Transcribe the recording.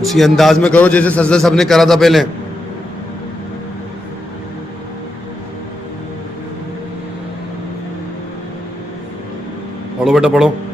उसी अंदाज में करो जैसे सजदा सबने करा था पहले। पढ़ो बेटा पढ़ो।